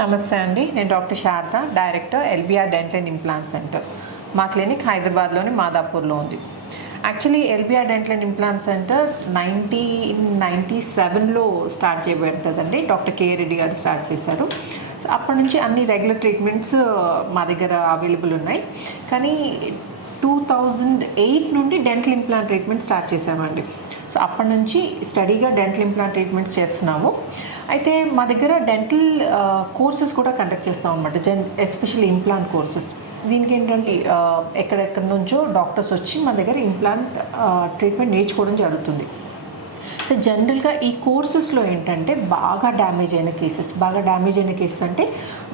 నమస్తే అండి, నేను doctor Sharada, director LBR dental and implant center. మా క్లినిక్ హైదరాబాద్లోని మాదాపూర్లో ఉంది. Actually LBR dental and implant center 1997లో స్టార్ట్ చేయబడిందండి. డాక్టర్ కే రెడ్డి గారు స్టార్ట్ చేశారు. సో అప్పటి నుంచి అన్ని రెగ్యులర్ ట్రీట్మెంట్స్ మా దగ్గర అవైలబుల్ ఉన్నాయి. కానీ 2008 నుండి డెంటల్ ఇంప్లాంట్ ట్రీట్మెంట్ స్టార్ట్ చేసామండి. సో అప్పటి నుంచి స్టడీగా డెంటల్ ఇంప్లాంట్ ట్రీట్మెంట్స్ చేస్తున్నాము. అయితే మా దగ్గర డెంటల్ కోర్సెస్ కూడా కండక్ట్ చేస్తాం అనమాట, ఎస్పెషల్లీ ఇంప్లాంట్ కోర్సెస్. దీనికి ఏంటంటే ఎక్కడెక్కడి నుంచో డాక్టర్స్ వచ్చి మా దగ్గర ఇంప్లాంట్ ట్రీట్మెంట్ నేర్చుకోవడం జరుగుతుంది. సో జనరల్గా ఈ కోర్సెస్లో ఏంటంటే బాగా డ్యామేజ్ అయిన కేసెస్ అంటే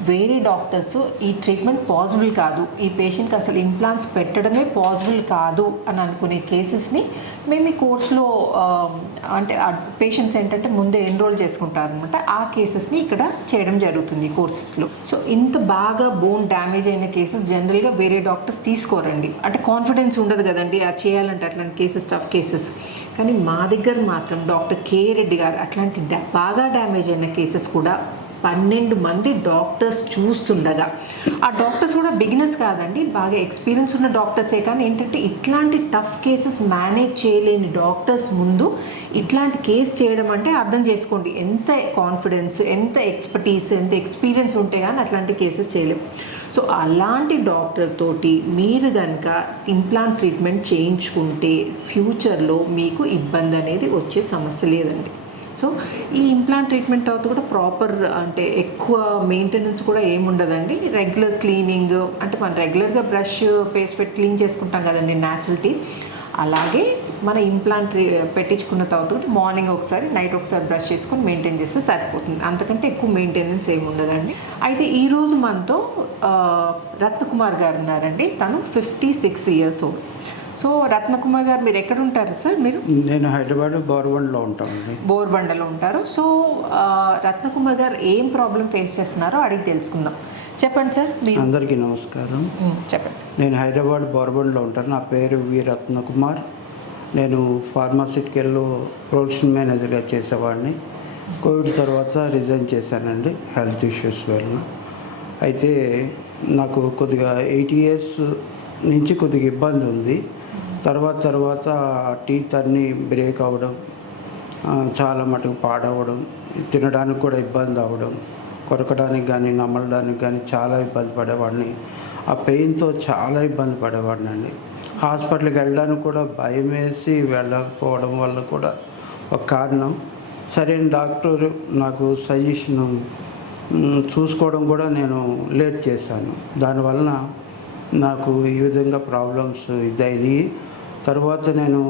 వేరే డాక్టర్స్ ఈ ట్రీట్మెంట్ పాసిబుల్ కాదు, ఈ పేషెంట్కి అసలు ఇంప్లాంట్స్ పెట్టడమే పాసిబుల్ కాదు అని అనుకునే కేసెస్ని మేము ఈ కోర్స్లో అంటే పేషెంట్స్ ఏంటంటే ముందే ఎన్రోల్ చేసుకుంటారనమాట. ఆ కేసెస్ని ఇక్కడ చేయడం జరుగుతుంది ఈ కోర్సెస్లో. సో ఇంత బాగా బోన్ డ్యామేజ్ అయిన కేసెస్ జనరల్గా వేరే డాక్టర్స్ తీసుకోరండి, అంటే కాన్ఫిడెన్స్ ఉండదు కదండి అది చేయాలంటే అట్లాంటి కేసెస్, టఫ్ కేసెస్. కానీ మా దగ్గర మాత్రం డాక్టర్ కే రెడ్డి గారు అట్లాంటి బాగా డ్యామేజ్ అయిన కేసెస్ కూడా 12 మంది డాక్టర్స్ చూస్తుండగా, ఆ డాక్టర్స్ కూడా బిగినర్స్ కాదండి, బాగా ఎక్స్పీరియన్స్ ఉన్న డాక్టర్సే. కానీ ఏంటంటే ఇట్లాంటి టఫ్ కేసెస్ మేనేజ్ చేయలేని డాక్టర్స్ ముందు ఇట్లాంటి కేసు చేయడం అంటే అర్థం చేసుకోండి ఎంత కాన్ఫిడెన్స్, ఎంత ఎక్స్పర్టీస్, ఎంత ఎక్స్పీరియన్స్ ఉంటే కానీ అట్లాంటి కేసెస్ చేయలేము. సో అలాంటి డాక్టర్ తోటి మీరు కనుక ఇంప్లాంట్ ట్రీట్మెంట్ చేయించుకుంటే ఫ్యూచర్లో మీకు ఇబ్బంది అనేది వచ్చే సమస్య లేదండి. సో ఈ ఇంప్లాంట్ ట్రీట్మెంట్ తర్వాత కూడా ప్రాపర్ అంటే ఎక్కువ మెయింటెనెన్స్ కూడా ఏముండదండి. రెగ్యులర్ క్లీనింగ్ అంటే మనం రెగ్యులర్గా బ్రష్ పేస్ట్ పెట్టి క్లీన్ చేసుకుంటాం కదండి న్యాచురల్ టీత్, అలాగే మన ఇంప్లాంట్ పెట్టించుకున్న తర్వాత మార్నింగ్ ఒకసారి, నైట్ ఒకసారి బ్రష్ చేసుకొని మెయింటైన్ చేస్తే సరిపోతుంది. అంతకంటే ఎక్కువ మెయింటెనెన్స్ ఏమి ఉండదండి. అయితే ఈరోజు మనతో రత్నకుమార్ గారు ఉన్నారండి. తను 56 years old. సో రత్నకుమార్ గారు, మీరు ఎక్కడ ఉంటారు సార్? నేను హైదరాబాద్ బోర్బండలో ఉంటామండి. బోర్బండలో ఉంటారు. సో రత్నకుమార్ గారు ఏం ప్రాబ్లం ఫేస్ చేస్తున్నారో అడిగి తెలుసుకుందాం. చెప్పండి సార్. అందరికీ నమస్కారం. చెప్పండి. నేను హైదరాబాద్ బోర్బండలో ఉంటాను. నా పేరు వి రత్నకుమార్. నేను ఫార్మాసిటికల్లో ప్రొడక్షన్ మేనేజర్గా చేసేవాడిని. కోవిడ్ తర్వాత రిజైన్ చేశానండి, హెల్త్ ఇష్యూస్ వలన. అయితే నాకు కొద్దిగా 8 years నుంచి కొద్దిగా ఇబ్బంది ఉంది. తర్వాత టీత్ అన్నీ బ్రేక్ అవ్వడం, చాలా మటుకు పాడవడం, తినడానికి కూడా ఇబ్బంది అవ్వడం, కొరకడానికి కానీ నమలడానికి కానీ చాలా ఇబ్బంది పడేవాడిని. ఆ పెయిన్తో చాలా ఇబ్బంది పడేవాడిని అండి. హాస్పిటల్కి వెళ్ళడానికి కూడా భయం వేసి వెళ్ళకపోవడం వల్ల కూడా ఒక కారణం. సరైన డాక్టర్ నాకు సజెషన్ చూసుకోవడం కూడా నేను లేట్ చేశాను. దానివలన నాకు ఈ విధంగా ప్రాబ్లమ్స్ ఇదైనాయి. తర్వాత నేను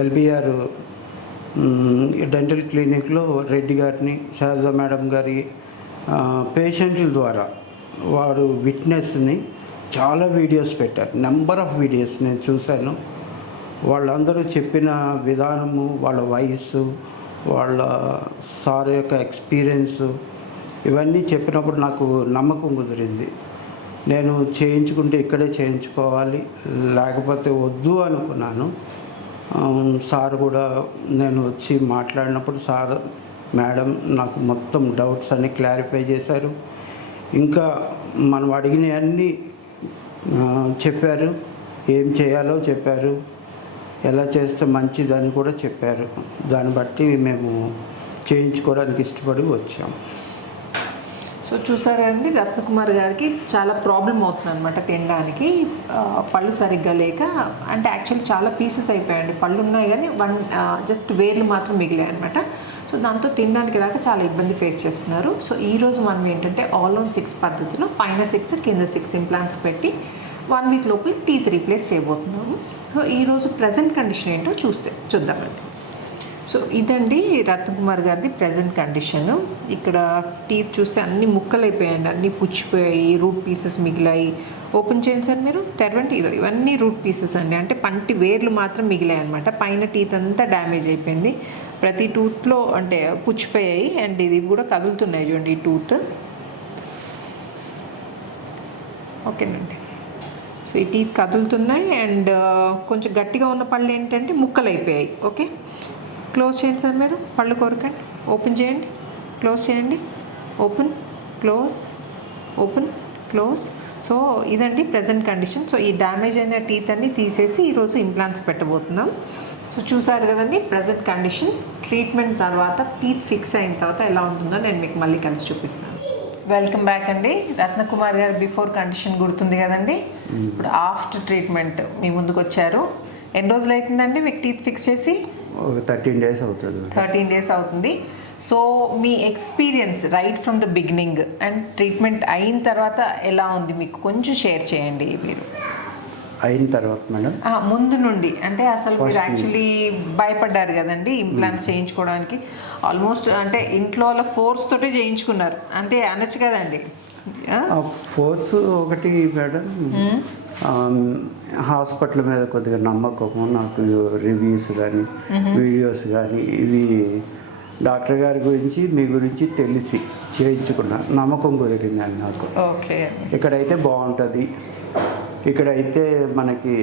ఎల్బిఆర్ డెంటల్ క్లినిక్లో రెడ్డి గారిని, శారదా మేడం గారి పేషెంట్ల ద్వారా వారు విట్నెస్ని చాలా వీడియోస్ పెట్టారు. నెంబర్ ఆఫ్ వీడియోస్ నేను చూశాను. వాళ్ళందరూ చెప్పిన విధానము, వాళ్ళ వయసు, వాళ్ళ సార్ యొక్క ఎక్స్పీరియన్సు, ఇవన్నీ చెప్పినప్పుడు నాకు నమ్మకం కుదిరింది. నేను చేయించుకుంటే ఇక్కడే చేయించుకోవాలి, లేకపోతే వద్దు అనుకున్నాను. సార్ కూడా నేను వచ్చి మాట్లాడినప్పుడు సార్ మేడం నాకు మొత్తం డౌట్స్ అన్నీ క్లారిఫై చేశారు. ఇంకా మనం అడిగినవన్నీ చెప్పారు, ఏం చేయాలో చెప్పారు, ఎలా చేస్తే మంచిదని కూడా చెప్పారు. దాన్ని బట్టి మేము చేయించుకోవడానికి ఇష్టపడి వచ్చాము. సో చూసారా అండి, రత్నకుమార్ గారికి చాలా ప్రాబ్లం అవుతుంది అనమాట తినడానికి. పళ్ళు సరిగ్గా లేక, అంటే యాక్చువల్లీ చాలా పీసెస్ అయిపోయాయండి. పళ్ళు ఉన్నాయి కానీ జస్ట్ వేర్లు మాత్రం మిగిలాయి అనమాట. సో దాంతో తినడానికి రాక చాలా ఇబ్బంది ఫేస్ చేస్తున్నారు. సో ఈరోజు మనం ఏంటంటే ఆల్ ఆన్ 6 పద్ధతిలో పైన 6 కింద 6 ఇంప్లాంట్స్ పెట్టి 1 week లోపల టీత్ రీప్లేస్ చేయబోతున్నాము. సో ఈరోజు ప్రజెంట్ కండిషన్ ఏంటో చూద్దామండి. సో ఇదండి రత్నకుమార్ గారిది ప్రజెంట్ కండిషన్. ఇక్కడ టీత్ చూస్తే అన్ని ముక్కలు అయిపోయాయండి, అన్నీ పుచ్చిపోయాయి, రూట్ పీసెస్ మిగిలాయి. ఓపెన్ చేయండి సార్, మీరు తెరవండి. ఇవన్నీ రూట్ పీసెస్ అండి, అంటే పంటి వేర్లు మాత్రం మిగిలాయి అనమాట. పైన టీత్ అంతా డ్యామేజ్ అయిపోయింది, ప్రతి టూత్లో అంటే పుచ్చిపోయాయి. అండ్ ఇది కూడా కదులుతున్నాయి చూడండి ఈ టూత్. ఓకేనండి. సో ఈ టీత్ కదులుతున్నాయి అండ్ కొంచెం గట్టిగా ఉన్న పళ్ళు ఏంటంటే ముక్కలు అయిపోయాయి. ఓకే, క్లోజ్ చేయండి సార్, మీరు పళ్ళు కొరకండి, ఓపెన్ చేయండి, క్లోజ్ చేయండి, open, close, open, close. So ఇదండి ప్రజెంట్ కండిషన్. సో ఈ డ్యామేజ్ అయిన టీత్ అన్ని తీసేసి ఈరోజు ఇంప్లాంట్స్ పెట్టబోతున్నాం. సో చూసారు కదండి ప్రజెంట్ కండిషన్. ట్రీట్మెంట్ తర్వాత టీత్ ఫిక్స్ అయిన తర్వాత ఎలా ఉంటుందో నేను మీకు మళ్ళీ కలిసి చూపిస్తాను. వెల్కమ్ బ్యాక్ అండి. రత్నకుమార్ గారు బిఫోర్ కండిషన్ గుర్తుంది కదండి. ఇప్పుడు ఆఫ్టర్ ట్రీట్మెంట్ మీ ముందుకు వచ్చారు. ఎన్ని రోజులు అవుతుందండి మీకు టీత్ ఫిక్స్ చేసి? 13 days అవుతుంది. 13 days అవుతుంది. So me experience right from the beginning and treatment అయిన తర్వాత ఎలా ఉంది మీకు కొంచెం షేర్ చేయండి మీరు. అయిన తర్వాత మేడం ముందు నుండి అంటే అసలు మీరు యాక్చువల్లీ భయపడ్డారు కదండి ఇంప్లాంట్స్ చేయించుకోవడానికి. ఆల్మోస్ట్ అంటే ఇంట్లో వాళ్ళ ఫోర్స్ తోటి చేయించుకున్నారు అంతే అనొచ్చు కదండి. ఫోర్స్ ఒకటి మేడం, హాస్పిటల్ మీద కొద్దిగా నమ్మకము, నాకు రివ్యూస్ కానీ వీడియోస్ కానీ ఇవి డాక్టర్ గారి గురించి మీ గురించి తెలిసి చేయించుకున్నా, నమ్మకం కుదిరిందండి నాకు. ఓకే, ఇక్కడైతే బాగుంటుంది, ఇక్కడైతే మనకి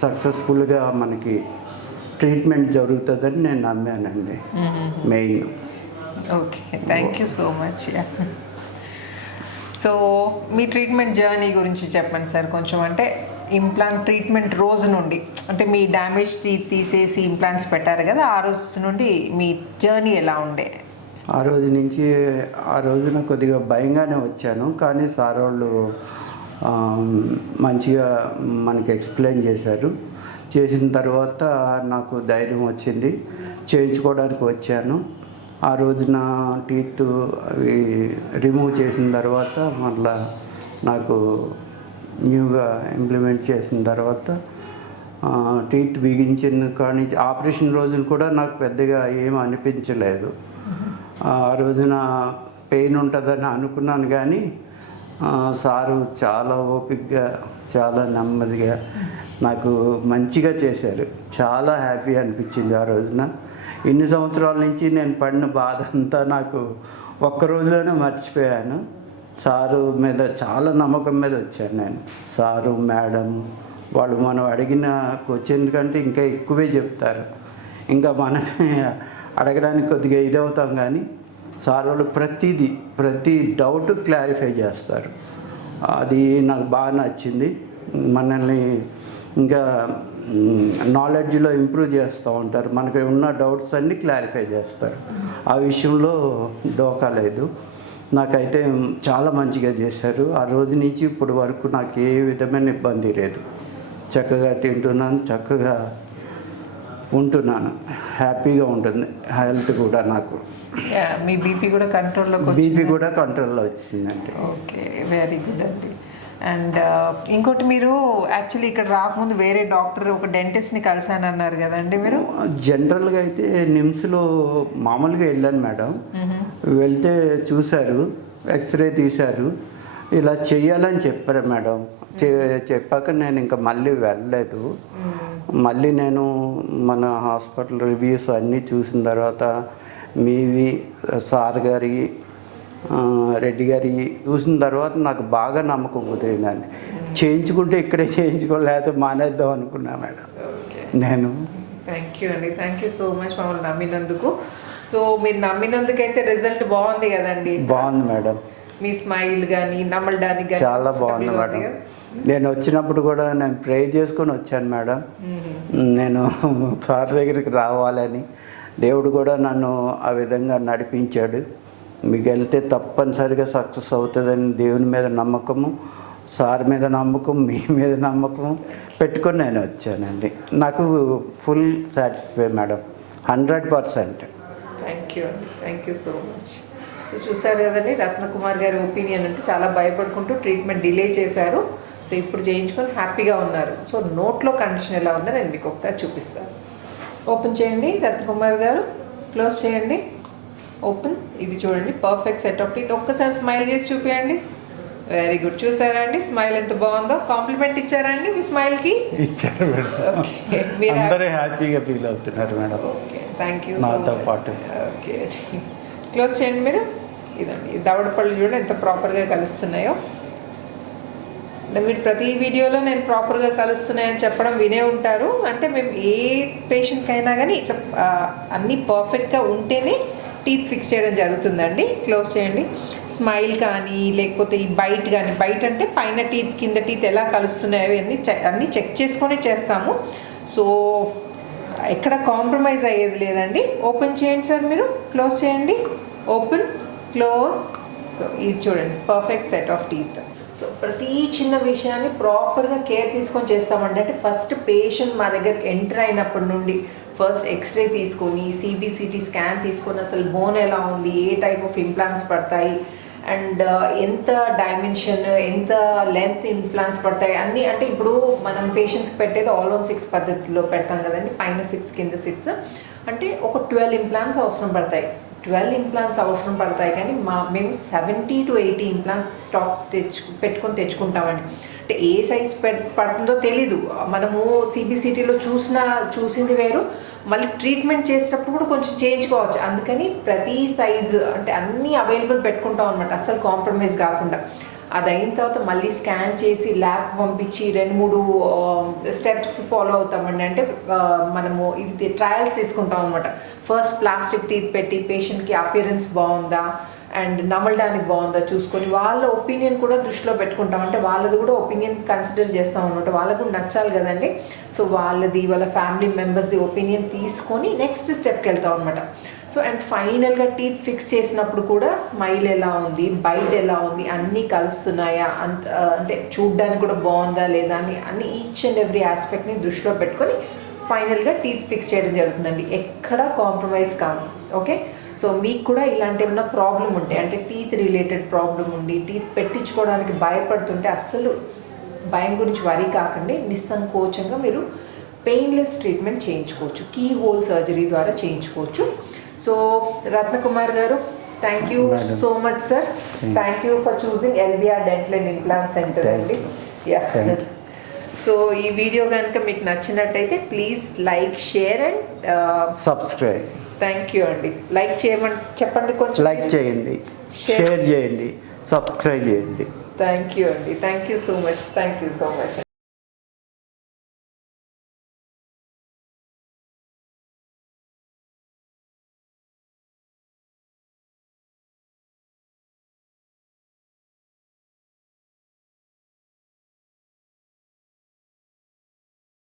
సక్సెస్ఫుల్గా మనకి ట్రీట్మెంట్ జరుగుతుందని నేను నమ్మానండి main. Okay, thank you so much. So మీ ట్రీట్మెంట్ జర్నీ గురించి చెప్పండి సార్ కొంచెం. అంటే ఇంప్లాంట్ ట్రీట్మెంట్ రోజు నుండి అంటే మీ డ్యామేజ్ తీసేసి ఇంప్లాంట్స్ పెట్టారు కదా, ఆ రోజు నుండి మీ జర్నీ ఎలా ఉండే? ఆ రోజు నుంచి ఆ రోజున కొద్దిగా భయంగానే వచ్చాను, కానీ సార్ వాళ్ళు మంచిగా మనకి ఎక్స్ప్లెయిన్ చేశారు. చేసిన తర్వాత నాకు ధైర్యం వచ్చింది, చేయించుకోవడానికి వచ్చాను. ఆ రోజున టీత్ అవి రిమూవ్ చేసిన తర్వాత మళ్ళా నాకు న్యూగా ఇంప్లిమెంట్ చేసిన తర్వాత టీత్ బిగించిన కానీ ఆపరేషన్ రోజున కూడా నాకు పెద్దగా ఏం అనిపించలేదు. ఆ రోజున పెయిన్ ఉంటుందని అనుకున్నాను, కానీ సారు చాలా ఓపికగా చాలా నెమ్మదిగా నాకు మంచిగా చేశారు. చాలా హ్యాపీ అనిపించింది ఆ రోజున. ఇన్ని సంవత్సరాల నుంచి నేను పడిన బాధ అంతా నాకు ఒక్క రోజులోనే మర్చిపోయాను. సారు మీద చాలా నమ్మకం మీద వచ్చాను నేను. సారు మేడం వాళ్ళు మనం అడిగిన క్వశ్చన్ కంటే ఇంకా ఎక్కువే చెప్తారు. ఇంకా మనమే అడగడానికి కొద్దిగా ఇదవుతాం, కానీ సార్ వాళ్ళు ప్రతి డౌట్ క్లారిఫై చేస్తారు. అది నాకు బాగా నచ్చింది. మనల్ని ఇంకా నాలెడ్జ్లో ఇంప్రూవ్ చేస్తూ ఉంటారు. మనకి ఉన్న డౌట్స్ అన్నీ క్లారిఫై చేస్తారు. ఆ విషయంలో డోకా లేదు. నాకైతే చాలా మంచిగా చేశారు. ఆ రోజు నుంచి ఇప్పటి వరకు నాకు ఏ విధమైన ఇబ్బంది లేదు. చక్కగా తింటున్నాను, చక్కగా ఉంటున్నాను, హ్యాపీగా ఉంటుంది. హెల్త్ కూడా నాకు మీ బీపీ కూడా కంట్రోల్లో వచ్చిందండి. ఓకే, వెరీ గుడ్ అండి. అండ్ ఇంకోటి మీరు యాక్చువల్లీ ఇక్కడ రాకముందు వేరే డాక్టర్ ఒక డెంటిస్ట్ని కలిసాను అన్నారు కదండి మీరు? జనరల్గా అయితే నిమ్స్లో మామూలుగా వెళ్ళాను మేడం. వెళ్తే చూశారు, ఎక్స్రే తీశారు, ఇలా చెయ్యాలని చెప్పారు మేడం. చెప్పాక నేను ఇంకా మళ్ళీ వెళ్ళలేదు. మళ్ళీ నేను మన హాస్పిటల్ రివ్యూస్ అన్నీ చూసిన తర్వాత మీవి సార్ గారి రెడ్డి గారి చూసిన తర్వాత నాకు బాగా నమ్మకం కుదిరిందండి. చేయించుకుంటే ఇక్కడే చేయించుకోలేకపోతే మానేద్దాం అనుకున్నా మేడం నేను. థ్యాంక్ యూ అండి, థ్యాంక్ యూ సో మచ్ మమ్మల్ని నమ్మినందుకు. సో మీరు నమ్మినందుకైతే రిజల్ట్ బాగుంది కదండి? బాగుంది మేడం. మీ స్మైల్ కానీ నమ్మడానికి చాలా బాగుంది మేడం. నేను వచ్చినప్పుడు కూడా నేను ప్రే చేసుకొని వచ్చాను మేడం. నేను సార్ దగ్గరికి రావాలని దేవుడు కూడా నన్ను ఆ విధంగా నడిపించాడు. మీకు వెళ్తే తప్పనిసరిగా సక్సెస్ అవుతుందని దేవుని మీద నమ్మకము, సార్ మీద నమ్మకం, మీ మీద నమ్మకం పెట్టుకొని నేను వచ్చానండి. నాకు full satisfy madam, 100%. Thank you అండి, thank you so much. So చూసారు కదండి రత్నకుమార్ గారి ఒపీనియన్. అంటే చాలా భయపడుకుంటూ ట్రీట్మెంట్ డిలే చేశారు. సో ఇప్పుడు చేయించుకొని హ్యాపీగా ఉన్నారు. సో నోట్లో కండిషన్ ఎలా ఉందో నేను మీకు ఒకసారి చూపిస్తాను. ఓపెన్ చేయండి రత్నకుమార్ గారు, క్లోజ్ చేయండి, ఓపెన్. ఇది చూడండి పర్ఫెక్ట్ సెట్ ఆఫ్ టీత్. ఒక్కసారి స్మైల్ చేసి చూపించండి. Very good. చూసారా అండి స్మైల్ ఎంత బాగుందో? కాంప్లిమెంట్ ఇచ్చారా అండి మీ స్మైల్కి? ఇచ్చారు మేడం. ఓకే, మీరు అందరూ హ్యాపీగా ఫీల్ అవుతున్నారు మేడం. ఓకే, థ్యాంక్ యూ నాతో పాటు. ఓకే, క్లోజ్ చేయండి మీరు. ఇదండి దవడ పళ్ళు చూడండి ఎంత ప్రాపర్గా కలుస్తున్నాయో. మీరు ప్రతి వీడియోలో నేను ప్రాపర్గా కలుస్తున్నాయని చెప్పడం వినే ఉంటారు. అంటే మేము ఏ పేషెంట్కి అయినా కానీ ఇట్లా అన్నీ పర్ఫెక్ట్గా ఉంటేనే టీత్ ఫిక్స్ చేయడం జరుగుతుందండి. క్లోజ్ చేయండి. స్మైల్ కానీ లేకపోతే ఈ బైట్ కానీ, బైట్ అంటే పైన టీత్ కింద టీత్ ఎలా కలుస్తున్నాయో అన్నీ చెక్ చేసుకొని చేస్తాము. సో ఎక్కడ కాంప్రమైజ్ అయ్యేది లేదండి. ఓపెన్ చేయండి సార్, మీరు క్లోజ్ చేయండి. Open, close. సో ఇది చూడండి, perfect set of teeth. So ప్రతి చిన్న విషయాన్ని ప్రాపర్గా కేర్ తీసుకొని చేస్తామండి. అంటే ఫస్ట్ పేషెంట్ మా దగ్గరికి ఎంటర్ అయినప్పటి నుండి ఫస్ట్ ఎక్స్రే తీసుకొని, సిబిసిటీ స్కాన్ తీసుకొని, అసలు బోన్ ఎలా ఉంది, ఏ టైప్ ఆఫ్ ఇంప్లాంట్స్ పడతాయి, అండ్ ఎంత డైమెన్షన్, ఎంత లెంత్ ఇంప్లాంట్స్ పడతాయి అన్నీ. అంటే ఇప్పుడు మనం పేషెంట్స్కి పెట్టేది ఆల్ ఆన్ 6 పద్ధతిలో పెడతాం కదండి. పైన 6 కింద 6 అంటే ఒక 12 ఇంప్లాంట్స్ అవసరం పడతాయి. 12 ఇంప్లాంట్స్ అవసరం పడతాయి, కానీ మేము 70 to 80 ఇంప్లాంట్స్ స్టాక్ పెట్టుకొని తెచ్చుకుంటామండి. అంటే ఏ సైజ్ పడుతుందో తెలీదు. మనము సిబిసిటీలో చూసింది వేరు, మళ్ళీ ట్రీట్మెంట్ చేసేటప్పుడు కూడా కొంచెం చేంజ్ కావచ్చు. అందుకని ప్రతి సైజు అంటే అన్నీ అవైలబుల్ పెట్టుకుంటాం అనమాట, అస్సలు కాంప్రమైజ్ కాకుండా. అది అయిన తర్వాత మళ్ళీ స్కాన్ చేసి ల్యాబ్ పంపించి 2-3 స్టెప్స్ ఫాలో అవుతామండి. అంటే మనము ఇది ట్రయల్స్ తీసుకుంటాం అనమాట. ఫస్ట్ ప్లాస్టిక్ టీత్ పెట్టి పేషెంట్కి అపియరెన్స్ బాగుందా అండ్ నమలడానికి బాగుందా చూసుకొని వాళ్ళ ఒపీనియన్ కూడా దృష్టిలో పెట్టుకుంటాం. అంటే వాళ్ళది కూడా ఒపీనియన్ కన్సిడర్ చేస్తాం అనమాట. వాళ్ళకు కూడా నచ్చాలి కదండి. సో వాళ్ళది, వాళ్ళ ఫ్యామిలీ మెంబర్స్ది ఒపీనియన్ తీసుకొని నెక్స్ట్ స్టెప్కి వెళ్తాం అనమాట. సో అండ్ ఫైనల్గా టీత్ ఫిక్స్ చేసినప్పుడు కూడా స్మైల్ ఎలా ఉంది, బైట్ ఎలా ఉంది, అన్నీ కలుస్తున్నాయా, అంటే చూడ్డానికి కూడా బాగుందా లేదా అని అన్ని ఈచ్ అండ్ ఎవ్రీ ఆస్పెక్ట్ని దృష్టిలో పెట్టుకొని ఫైనల్గా టీత్ ఫిక్స్ చేయడం జరుగుతుందండి. ఎక్కడా కాంప్రమైజ్ కాదు. ఓకే, సో మీకు కూడా ఇలాంటి ఏమైనా ప్రాబ్లం ఉంటే, అంటే టీత్ రిలేటెడ్ ప్రాబ్లం ఉండి టీత్ పెట్టించుకోవడానికి భయపడుతుంటే అస్సలు భయం గురించి వరి కాకండి. నిస్సంకోచంగా మీరు పెయిన్లెస్ ట్రీట్మెంట్ చేయించుకోవచ్చు. కీ హోల్ సర్జరీ ద్వారా చేయించుకోవచ్చు. సో రత్నకుమార్ గారు, thank you so much sir. Thank you for choosing LBR dental and implant centre అండి. యా, సో ఈ వీడియో కనుక మీకు నచ్చినట్టయితే please like, share and subscribe. Thank you అండి. లైక్ చేయమని చెప్పండి, కొంచెం లైక్ చేయండి, షేర్ చేయండి, సబ్స్క్రైబ్ చేయండి. థ్యాంక్ యూ అండి. Thank you so much.